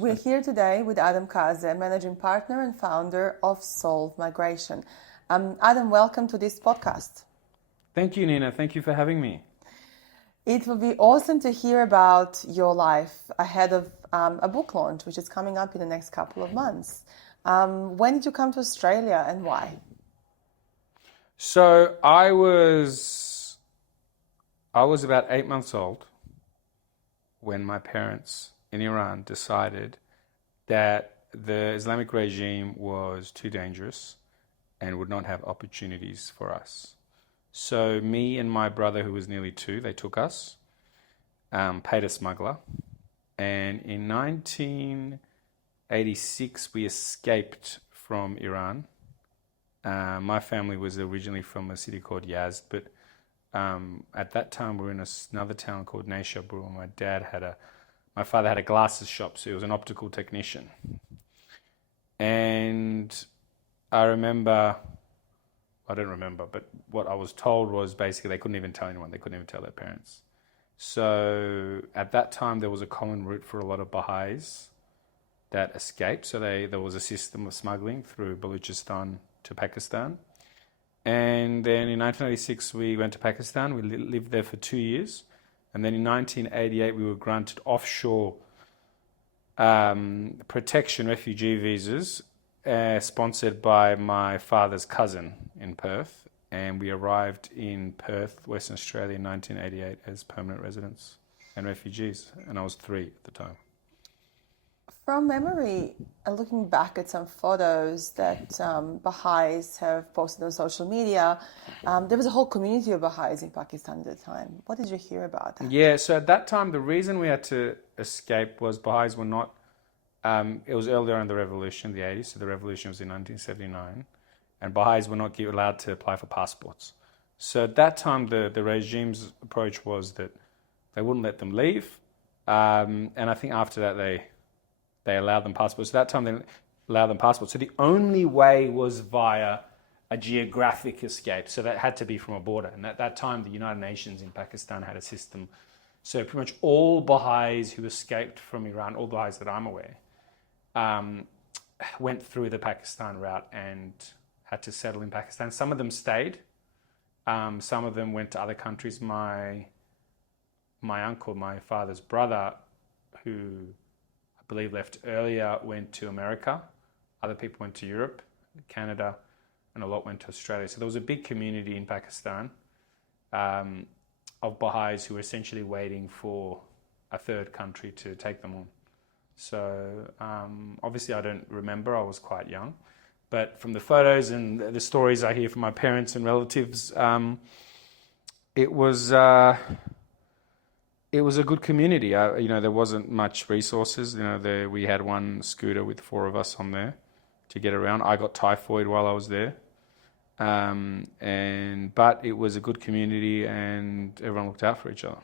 We're here today with Adam Khaze, managing partner and founder of Solve Migration. Adam, welcome to this podcast. Thank you, Nina. Thank you for having me. It will be awesome to hear about your life ahead of a book launch, which is coming up in the next couple of months. When did you come to Australia and why? So I was about 8 months old when my parents in Iran decided that the Islamic regime was too dangerous and would not have opportunities for us. So me and my brother, who was nearly 2, they took us, paid a smuggler, and in 1986 we escaped from Iran. My family was originally from a city called Yazd, but at that time we were in another town called Nayshabur. My father had a glasses shop, so he was an optical technician. And I don't remember, but what I was told was basically they couldn't even tell anyone. They couldn't even tell their parents. So at that time, there was a common route for a lot of Baha'is that escaped. So there was a system of smuggling through Balochistan to Pakistan. And then in 1986, we went to Pakistan. We lived there for 2 years. And then in 1988, we were granted offshore protection refugee visas sponsored by my father's cousin in Perth. And we arrived in Perth, Western Australia in 1988 as permanent residents and refugees. And I was 3 at the time. From memory, looking back at some photos that Baha'is have posted on social media, there was a whole community of Baha'is in Pakistan at the time. What did you hear about that? Yeah, so at that time, the reason we had to escape was Baha'is were not, it was earlier in the revolution, the 80s, so the revolution was in 1979, and Baha'is were not allowed to apply for passports. So at that time, the regime's approach was that they wouldn't let them leave, and I think after that they allowed them passports. So that time they allowed them passports. So the only way was via a geographic escape. So that had to be from a border. And at that time, the United Nations in Pakistan had a system. So pretty much all Baha'is who escaped from Iran, all Baha'is that I'm aware, went through the Pakistan route and had to settle in Pakistan. Some of them stayed. Some of them went to other countries. My uncle, my father's brother, who I believe left earlier, went to America. Other people went to Europe, Canada, and a lot went to Australia. So there was a big community in Pakistan of Baha'is who were essentially waiting for a third country to take them on. So obviously I don't remember, I was quite young. But from the photos and the stories I hear from my parents and relatives, it was a good community. There wasn't much resources. We had one scooter with 4 of us on there to get around. I got typhoid while I was there, but it was a good community, and everyone looked out for each other.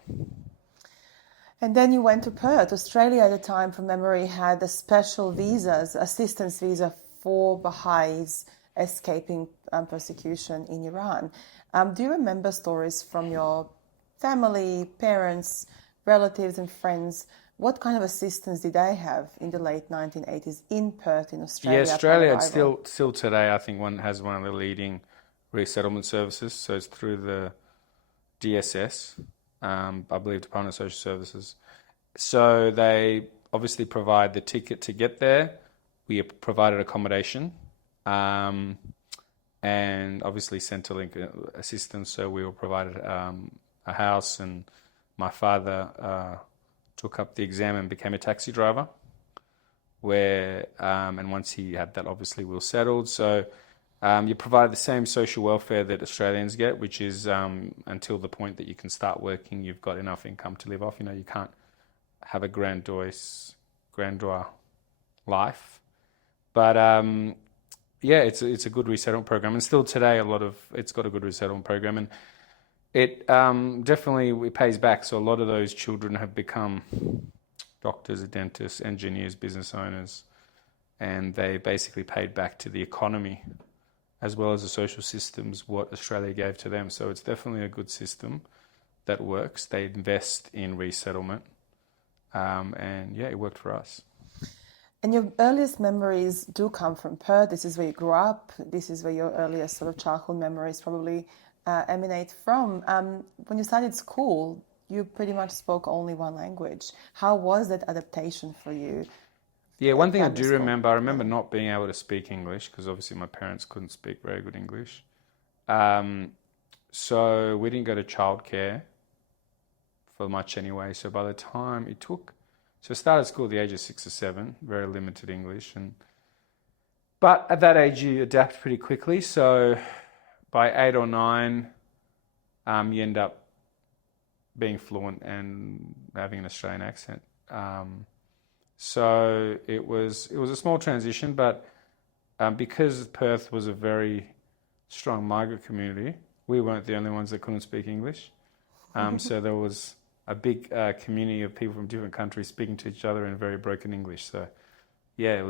And then you went to Perth. Australia at the time, from memory, had a special assistance visa for Baha'is escaping persecution in Iran. Do you remember stories from your family, parents, relatives and friends? What kind of assistance did they have in the late 1980s in Perth, in Australia? Yeah, Australia, it's still today, I think has one of the leading resettlement services. So it's through the DSS, I believe Department of Social Services. So they obviously provide the ticket to get there. We provided accommodation, and obviously Centrelink assistance. So we were provided a house, and my father took up the exam and became a taxi driver. And once he had that, obviously we were settled. So you provide the same social welfare that Australians get, which is until the point that you can start working, you've got enough income to live off. You can't have a grandeur life. But it's a good resettlement program, and still today it's got a good resettlement program, and it definitely pays back. So a lot of those children have become doctors, dentists, engineers, business owners, and they basically paid back to the economy as well as the social systems what Australia gave to them. So it's definitely a good system that works. They invest in resettlement, and it worked for us. And your earliest memories do come from Perth. This is where you grew up. This is where your earliest sort of childhood memories probably emanate from. When you started school, you pretty much spoke only one language. How was that adaptation for you? Yeah, one thing I primary do school? remember, I remember not being able to speak English because obviously my parents couldn't speak very good English. Um, so we didn't go to childcare for much anyway. So by the time it took, so I started school at the age of 6 or 7, very limited English, but at that age you adapt pretty quickly. So by 8 or 9, you end up being fluent and having an Australian accent. So it was a small transition, but because Perth was a very strong migrant community, we weren't the only ones that couldn't speak English. So there was a big community of people from different countries speaking to each other in very broken English. So yeah,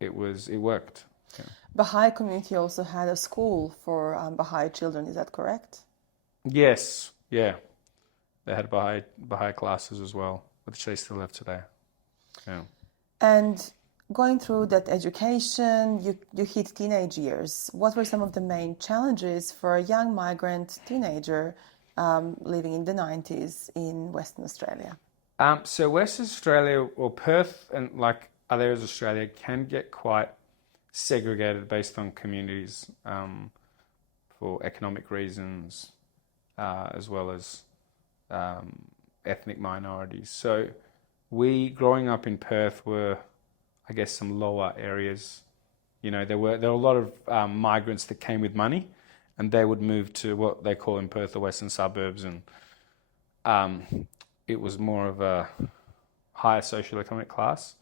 it worked. Yeah. Baha'i community also had a school for Baha'i children. Is that correct? Yes, yeah, they had Baha'i classes as well, which they still have today. Yeah. And going through that education, you hit teenage years. What were some of the main challenges for a young migrant teenager living in the 90s in Western Australia? So Western Australia, or Perth, and like other areas of Australia, can get quite segregated based on communities for economic reasons, as well as ethnic minorities. So we, growing up in Perth, were, I guess, some lower areas. You know, there were a lot of migrants that came with money, and they would move to what they call in Perth the western suburbs, and it was more of a higher socioeconomic class,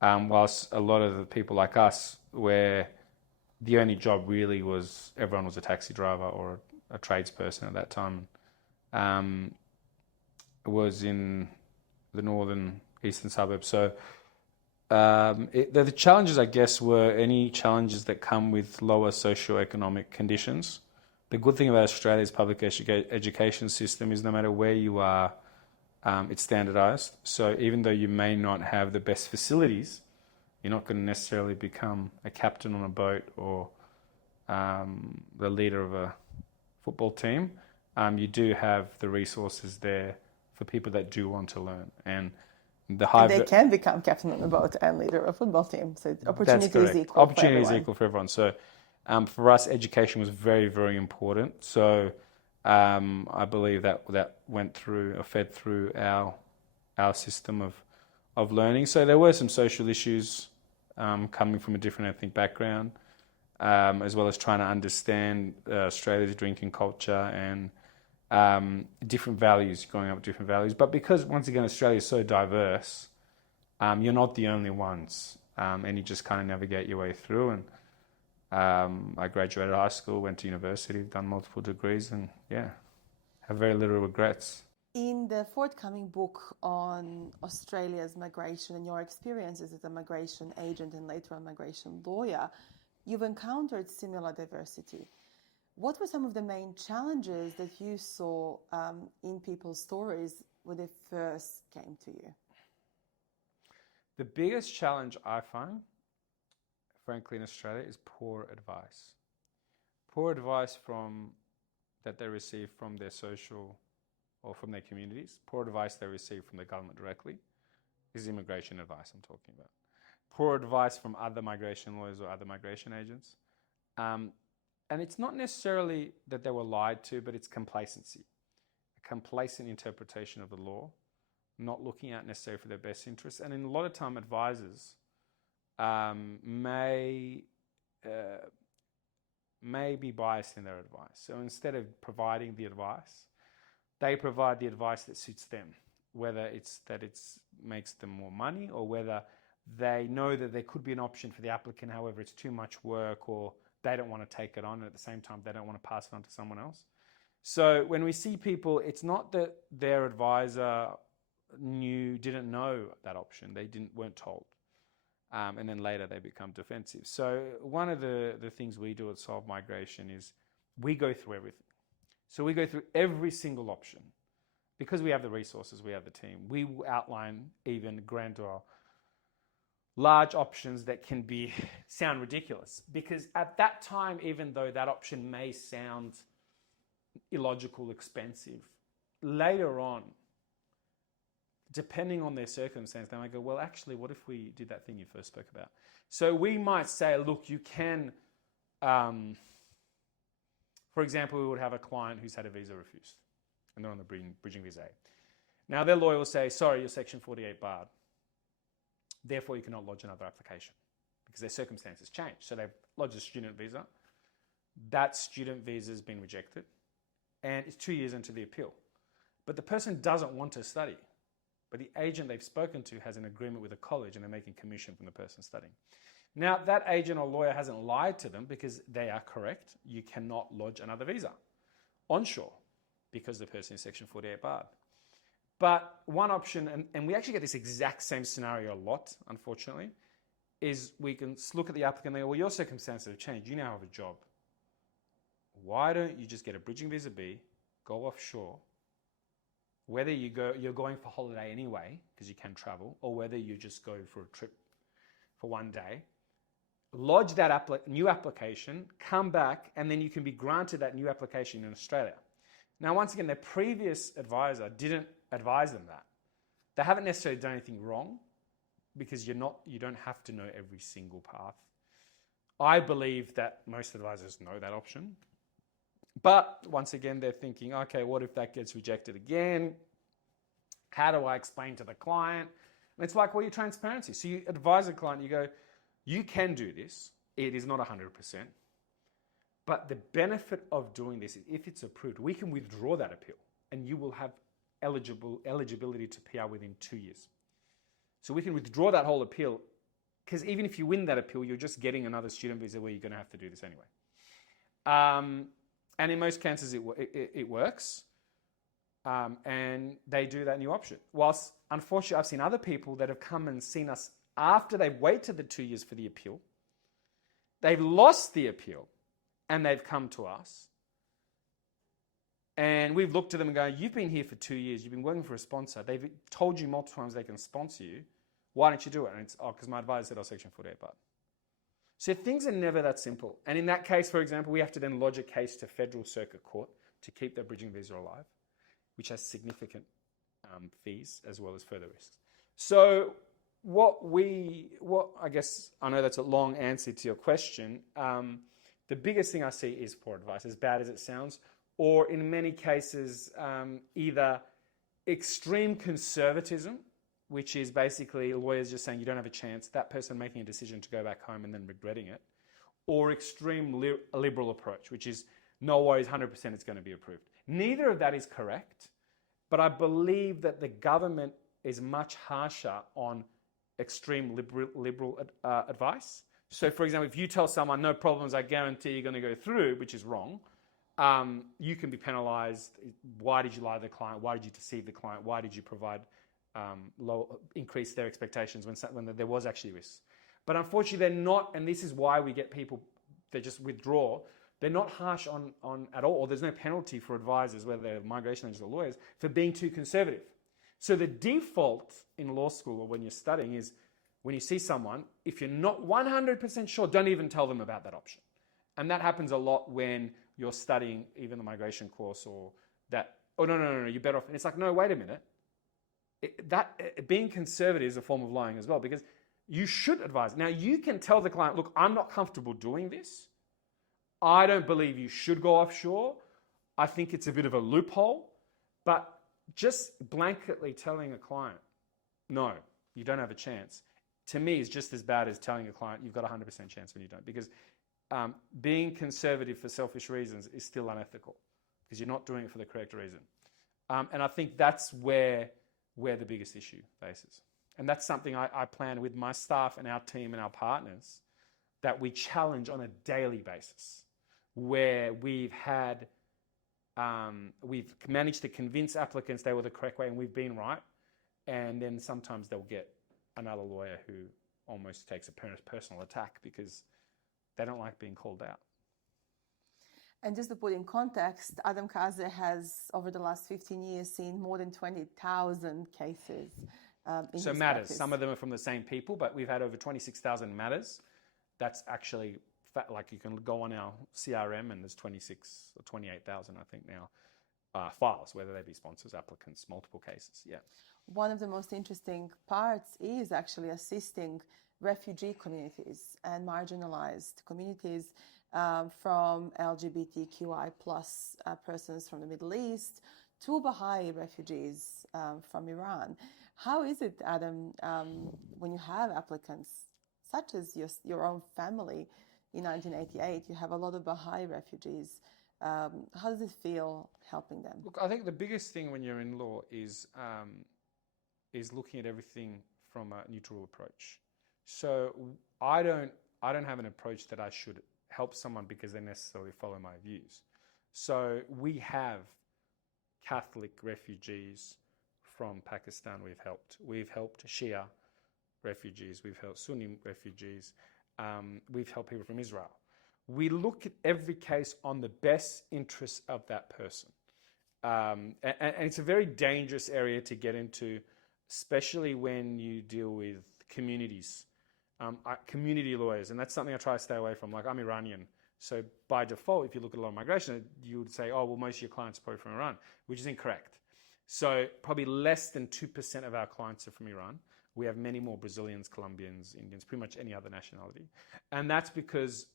whilst a lot of the people like us, where the only job really was, everyone was a taxi driver or a tradesperson at that time, was in the northern eastern suburbs. So the challenges, I guess, were any challenges that come with lower socioeconomic conditions. The good thing about Australia's public education system is no matter where you are, it's standardised. So even though you may not have the best facilities, you're not going to necessarily become a captain on a boat or the leader of a football team. You do have the resources there for people that do want to learn. And they can become captain on a boat and leader of a football team. So opportunity is equal. Opportunity is equal for everyone. So for us, education was very, very important. So I believe that went through or fed through our system of learning. So there were some social issues coming from a different ethnic background, as well as trying to understand Australia's drinking culture and different values, growing up with different values. But because, once again, Australia is so diverse, you're not the only ones, and you just kind of navigate your way through. And I graduated high school, went to university, done multiple degrees, and yeah, have very little regrets. In the forthcoming book on Australia's migration and your experiences as a migration agent and later a migration lawyer, you've encountered similar diversity. What were some of the main challenges that you saw in people's stories when they first came to you? The biggest challenge I find, frankly, in Australia is poor advice. Poor advice that they receive from their social or from their communities. Poor advice they receive from the government directly is immigration advice I'm talking about. Poor advice from other migration lawyers or other migration agents. And it's not necessarily that they were lied to, but it's complacency. A complacent interpretation of the law, not looking out necessarily for their best interests. And in a lot of time, advisors may be biased in their advice. So instead of providing the advice, they provide the advice that suits them, whether it's that it makes them more money or whether they know that there could be an option for the applicant, however, it's too much work or they don't want to take it on, and at the same time, they don't want to pass it on to someone else. So when we see people, it's not that their advisor didn't know that option. They weren't told. And then later they become defensive. So one of the things we do at Solve Migration is we go through everything. So we go through every single option. Because we have the resources, we have the team. We outline even grandeur large options that can sound ridiculous. Because at that time, even though that option may sound illogical, expensive, later on, depending on their circumstance, they might go, well, actually, what if we did that thing you first spoke about? So we might say, look, you can, for example, we would have a client who's had a visa refused, and they're on the bridging visa A. Now, their lawyer will say, sorry, you're Section 48 barred. Therefore, you cannot lodge another application because their circumstances change. So they've lodged a student visa. That student visa has been rejected, and it's 2 years into the appeal. But the person doesn't want to study. But the agent they've spoken to has an agreement with a college and they're making commission from the person studying. Now, that agent or lawyer hasn't lied to them because they are correct. You cannot lodge another visa onshore because the person is Section 48 barred. But one option, and we actually get this exact same scenario a lot, unfortunately, is we can look at the applicant and they go, well, your circumstances have changed. You now have a job. Why don't you just get a bridging visa B, go offshore, whether you're going for holiday anyway, because you can travel, or whether you just go for a trip for 1 day, lodge that new application, come back, and then you can be granted that new application in Australia. Now, once again, their previous advisor didn't advise them that. They haven't necessarily done anything wrong because you don't have to know every single path. I believe that most advisors know that option. But once again, they're thinking, okay, what if that gets rejected again? How do I explain to the client? And it's like, well, your transparency. So you advise a client, you go, you can do this. It is not 100%. But the benefit of doing this is if it's approved, we can withdraw that appeal and you will have eligibility to PR within 2 years. So we can withdraw that whole appeal because even if you win that appeal, you're just getting another student visa where you're going to have to do this anyway. And in most cases, it works. And they do that new option. Whilst, unfortunately, I've seen other people that have come and seen us after they've waited the 2 years for the appeal. They've lost the appeal and they've come to us. And we've looked at them and go, you've been here for 2 years. You've been working for a sponsor. They've told you multiple times they can sponsor you. Why don't you do it? And it's, because my advisor said I was Section 48 barred. So things are never that simple. And in that case, for example, we have to then lodge a case to Federal Circuit Court to keep the bridging visa alive, which has significant fees as well as further risks. So what I guess, I know that's a long answer to your question. The biggest thing I see is poor advice, as bad as it sounds, or in many cases, either extreme conservatism, which is basically lawyers just saying you don't have a chance, that person making a decision to go back home and then regretting it, or extreme liberal approach, which is no worries, 100% it's going to be approved. Neither of that is correct, but I believe that the government is much harsher on extreme liberal advice. So, for example, if you tell someone, no problems, I guarantee you're going to go through, which is wrong, you can be penalised. Why did you lie to the client? Why did you deceive the client? Why did you provide increase their expectations when there was actually risk? But unfortunately, they're not, and this is why we get people, they just withdraw. They're not harsh on at all, or there's no penalty for advisors, whether they're migration agents or lawyers, for being too conservative. So the default in law school or when you're studying is when you see someone, if you're not 100% sure, don't even tell them about that option. And that happens a lot when you're studying even the migration course or that, oh, no, you're better off. And it's like, no, wait a minute. Being conservative is a form of lying as well, because you should advise. Now, you can tell the client, look, I'm not comfortable doing this. I don't believe you should go offshore. I think it's a bit of a loophole. But just blanketly telling a client, no, you don't have a chance, to me is just as bad as telling a client you've got a 100% chance when you don't. Because being conservative for selfish reasons is still unethical because you're not doing it for the correct reason. And I think that's where the biggest issue faces. And that's something I plan with my staff and our team and our partners that we challenge on a daily basis, where we've managed to convince applicants they were the correct way and we've been right. And then sometimes they'll get another lawyer who almost takes a personal attack because they don't like being called out. And just to put in context, Adam Khaze has, over the last 15 years, seen more than 20,000 cases in So his matters. practice. Some of them are from the same people, but we've had over 26,000 matters. That's actually like you can go on our CRM and there's 26 or 28,000, I think now, files, whether they be sponsors, applicants, multiple cases. Yeah. One of the most interesting parts is actually assisting refugee communities and marginalized communities from LGBTQI plus persons from the Middle East to Baha'i refugees from Iran. How is it, Adam, when you have applicants such as your own family in 1988, you have a lot of Baha'i refugees. How does it feel helping them? Look, I think the biggest thing when you're in law is looking at everything from a neutral approach. So I don't have an approach that I should help someone because they necessarily follow my views. So we have Catholic refugees from Pakistan we've helped. We've helped Shia refugees. We've helped Sunni refugees. We've helped people from Israel. We look at every case on the best interests of that person. And it's a very dangerous area to get into, especially when you deal with communities, community lawyers. And that's something I try to stay away from. Like, I'm Iranian. So by default, if you look at a lot of migration, you would say, oh, well, most of your clients are probably from Iran, which is incorrect. So probably less than 2% of our clients are from Iran. We have many more Brazilians, Colombians, Indians, pretty much any other nationality. And that's because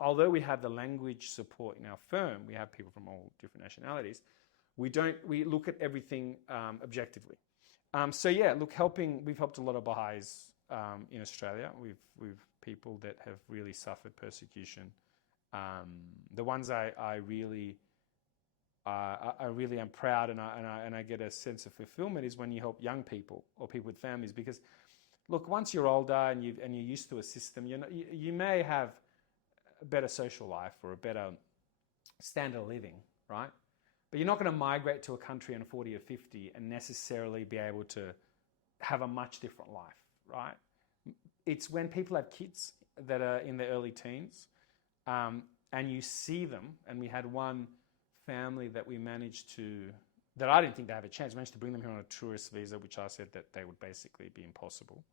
although we have the language support in our firm, we have people from all different nationalities, we look at everything objectively. We've helped a lot of Baha'is in Australia. We've people that have really suffered persecution. The ones I really am proud and I get a sense of fulfillment is when you help young people or people with families, because look, once you're older and you're used to a system, you may have a better social life or a better standard of living, right? But you're not going to migrate to a country in 40 or 50 and necessarily be able to have a much different life, right? It's when people have kids that are in their early teens and you see them, and we had one family that I didn't think they have a chance. We managed to bring them here on a tourist visa, which I said that they would basically be impossible.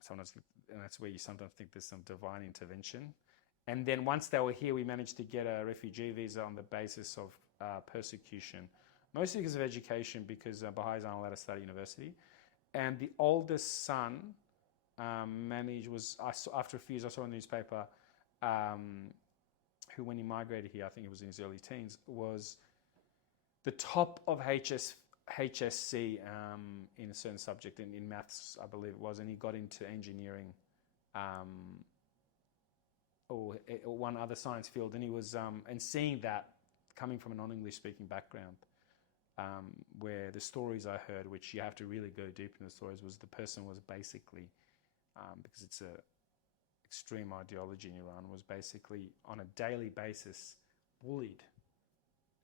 Sometimes, and that's where you sometimes think there's some divine intervention. And then once they were here, we managed to get a refugee visa on the basis of persecution, mostly because of education, because Baha'is aren't allowed to study university. And the oldest son after a few years, I saw in the newspaper, who when he migrated here, I think it was in his early teens, was the top of HSC in a certain subject, in maths, I believe it was, and he got into engineering or one other science field, and he was and seeing that coming from a non-English speaking background, where the stories I heard, which you have to really go deep in the stories, was the person was basically, because it's a extreme ideology in Iran, was basically on a daily basis bullied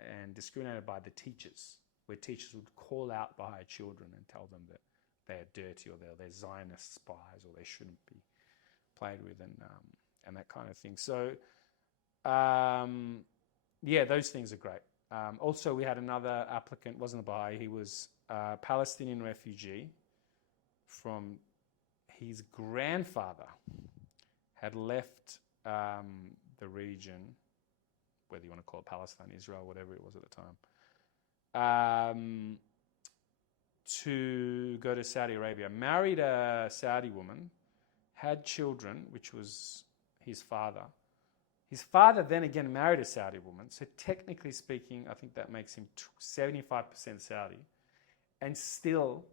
and discriminated by the teachers, where teachers would call out Baha'i children and tell them that they're dirty or they're Zionist spies or they shouldn't be played with, and that kind of thing. So, those things are great. Also, we had another applicant, wasn't a Baha'i, he was a Palestinian refugee from his grandfather had left the region, whether you want to call it Palestine, Israel, whatever it was at the time, to go to Saudi Arabia. Married a Saudi woman, had children, which was his father. His father then again married a Saudi woman. So technically speaking, I think that makes him 75% Saudi. And still,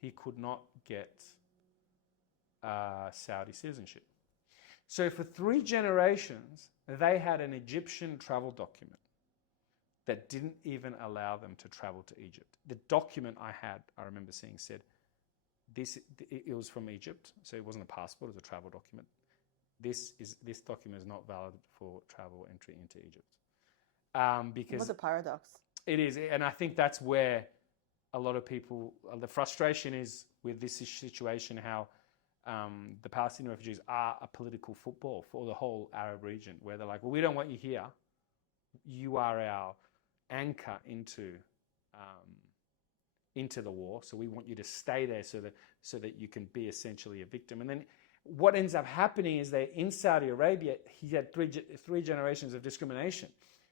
he could not get Saudi citizenship. So for 3 generations, they had an Egyptian travel document that didn't even allow them to travel to Egypt. The document I remember seeing said, it was from Egypt, so it wasn't a passport, it was a travel document. This document is not valid for travel entry into Egypt. Because what a paradox. It is, and I think that's where a lot of people, the frustration is with this situation, how the Palestinian refugees are a political football for the whole Arab region, where they're like, well, we don't want you here. You are our anchor into into the war. So we want you to stay there so that you can be essentially a victim. And then what ends up happening is that in Saudi Arabia, he had three generations of discrimination.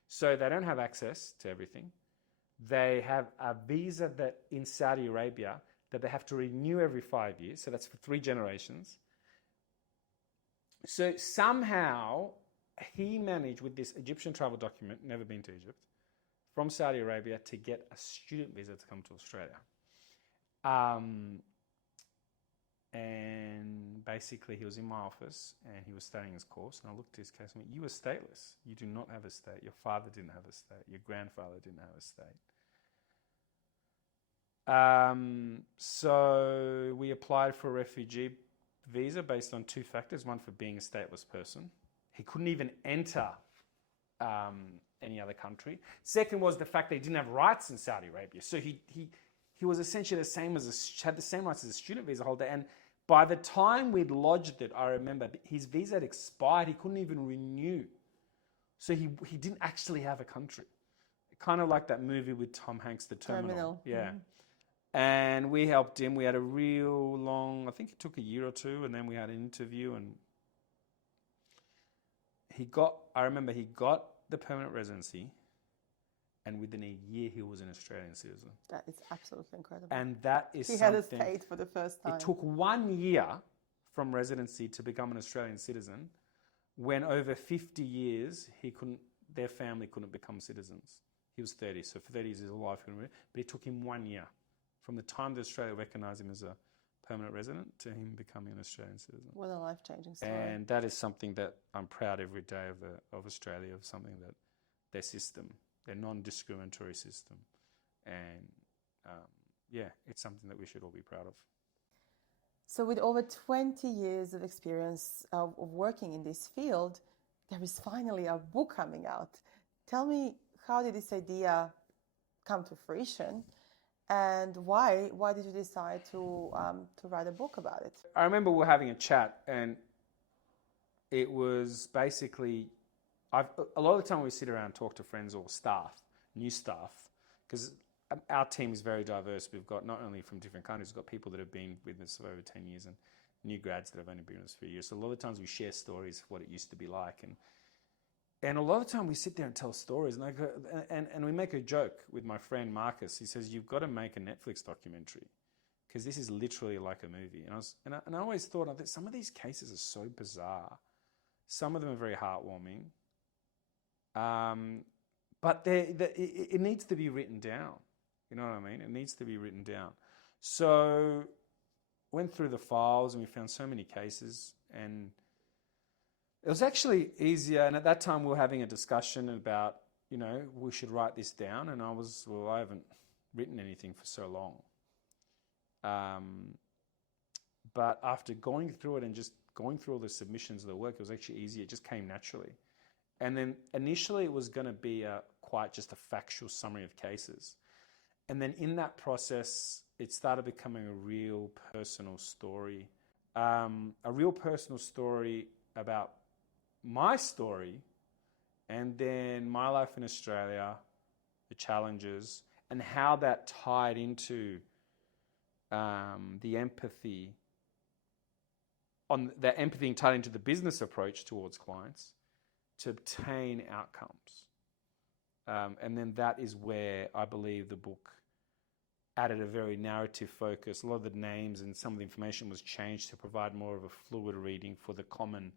So they don't have access to everything. They have a visa that in Saudi Arabia that they have to renew every 5 years. So that's for 3 generations. So somehow he managed with this Egyptian travel document, never been to Egypt, from Saudi Arabia to get a student visa to come to Australia. And basically he was in my office and he was studying his course, and I looked at his case and went, you are stateless. You do not have a state. Your father didn't have a state. Your grandfather didn't have a state. So we applied for a refugee visa based on 2 factors. One, for being a stateless person. He couldn't even enter any other country. Second was the fact that he didn't have rights in Saudi Arabia. So he was essentially had the same rights as a student visa holder. And by the time we'd lodged it, I remember his visa had expired. He couldn't even renew. So he didn't actually have a country. Kind of like that movie with Tom Hanks, The Terminal. Yeah. Mm-hmm. And we helped him. We had a real long, I think it took a year or 2, and then we had an interview, and I remember he got the permanent residency, and within a year he was an Australian citizen. That is absolutely incredible. And that is he had a state for the first time. It took 1 year from residency to become an Australian citizen, when over 50 years their family couldn't become citizens. He was 30, so for 30 years his life couldn't, but it took him 1 year from the time that Australia recognised him as a permanent resident to him becoming an Australian citizen. What a life-changing story. And that is something that I'm proud every day of Australia, of something that their system, their non-discriminatory system, and it's something that we should all be proud of. So with over 20 years of experience of working in this field, there is finally a book coming out. Tell me, how did this idea come to fruition? And why did you decide to write a book about it? I remember we were having a chat, and it was basically, a lot of the time we sit around and talk to friends or staff, new staff, because our team is very diverse. We've got not only from different countries, we've got people that have been with us for over 10 years and new grads that have only been with us for a year. So a lot of the times we share stories of what it used to be like. And a lot of the time we sit there and tell stories, and we make a joke with my friend Marcus. He says, you've got to make a Netflix documentary, because this is literally like a movie. And I always thought that some of these cases are so bizarre. Some of them are very heartwarming. But it needs to be written down. You know what I mean? It needs to be written down. So went through the files, and we found so many cases, and it was actually easier. And at that time we were having a discussion about, we should write this down. And I haven't written anything for so long. But after going through it and just going through all the submissions of the work, it was actually easier. It just came naturally. And then initially it was going to be quite just a factual summary of cases. And then in that process, it started becoming a real personal story. About my story, and then my life in Australia, the challenges, and how that tied into the empathy tied into the business approach towards clients to obtain outcomes. And then that is where I believe the book added a very narrative focus. A lot of the names and some of the information was changed to provide more of a fluid reading for the common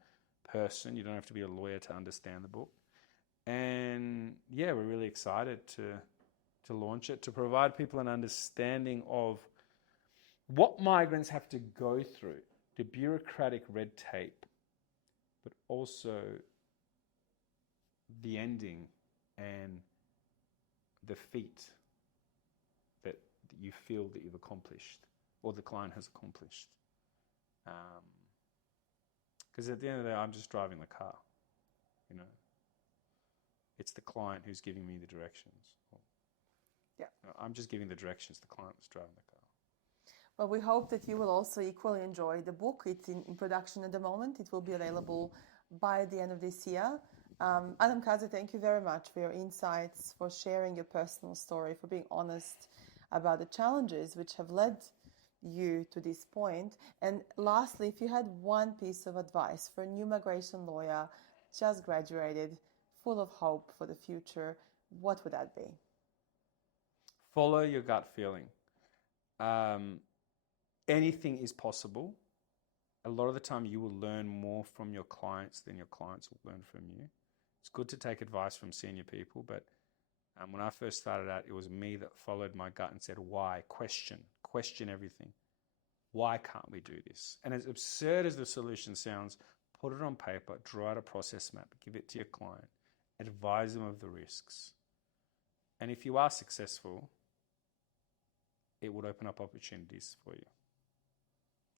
person. You don't have to be a lawyer to understand the book. And we're really excited to launch it, to provide people an understanding of what migrants have to go through, the bureaucratic red tape, but also the ending and the feat that you feel that you've accomplished, or the client has accomplished. Because at the end of the day, I'm just driving the car, It's the client who's giving me the directions. I'm just giving the directions, the client is driving the car. Well, we hope that you will also equally enjoy the book. It's in production at the moment. It will be available by the end of this year. Adam Khaze, thank you very much for your insights, for sharing your personal story, for being honest about the challenges which have led you to this point. And lastly, if you had one piece of advice for a new migration lawyer, just graduated, full of hope for the future, what would that be? Follow your gut feeling. Anything is possible. A lot of the time you will learn more from your clients than your clients will learn from you. It's good to take advice from senior people, but when I first started out, it was me that followed my gut and said, why? Question everything. Why can't we do this? And as absurd as the solution sounds, put it on paper, draw out a process map, give it to your client, advise them of the risks. And if you are successful, it would open up opportunities for you.